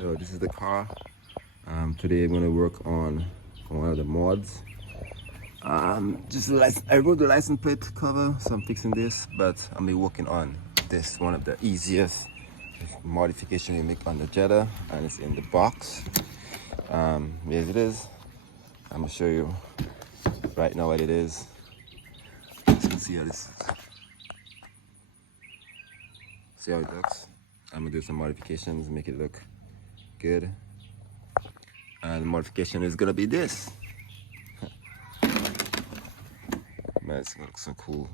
So this is the car. Today I'm gonna work on one of the mods. I wrote the license plate cover, so I'm fixing this, but I'll be working on this, one of the easiest modification you make on the Jetta, and it's in the box. Yes it is. I'm gonna show you right now what it is. So you can see how this is. See how it looks. I'm gonna do some modifications, make it look good. And the modification is gonna be this. Man, it's gonna look so cool.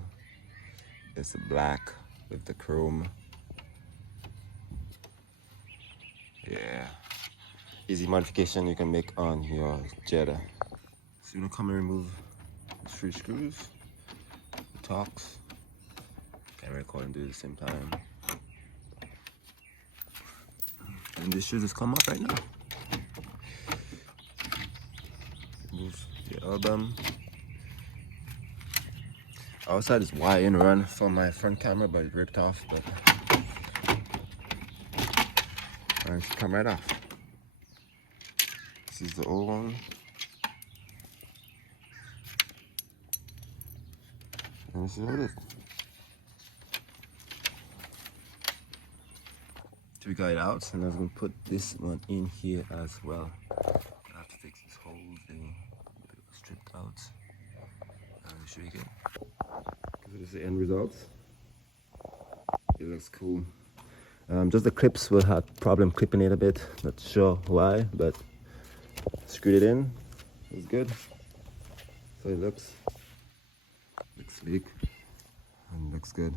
It's the black with the chrome. Yeah. Easy modification you can make on your Jetta. So you're gonna come and remove the 3 screws, the Torx. Can't record and do it at the same time. And this should just come up right now. Move the album. Outside is wire in run from my front camera, but it ripped off. But it should come right off. This is the old one. And this is what it is. So we got it out, and I'm gonna put this one in here as well. I have to fix this whole thing. It was stripped out. And show you again. This is the end result. It looks cool. Just the clips will have problem clipping it a bit. Not sure why, but screwed it in. It's good. So it looks sleek and looks good.